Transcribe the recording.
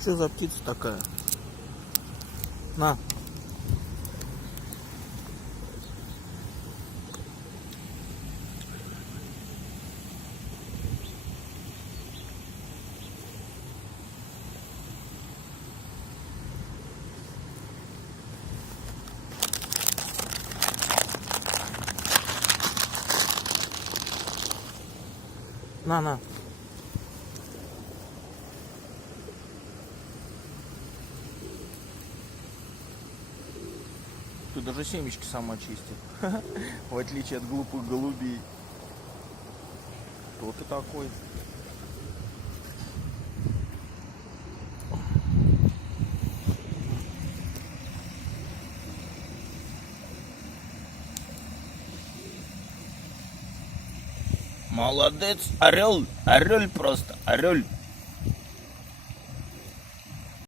Что за птица такая? На. На. Ты даже семечки сам очистил. В отличие от глупых голубей. Кто ты такой? Молодец, орел, орел просто, орел.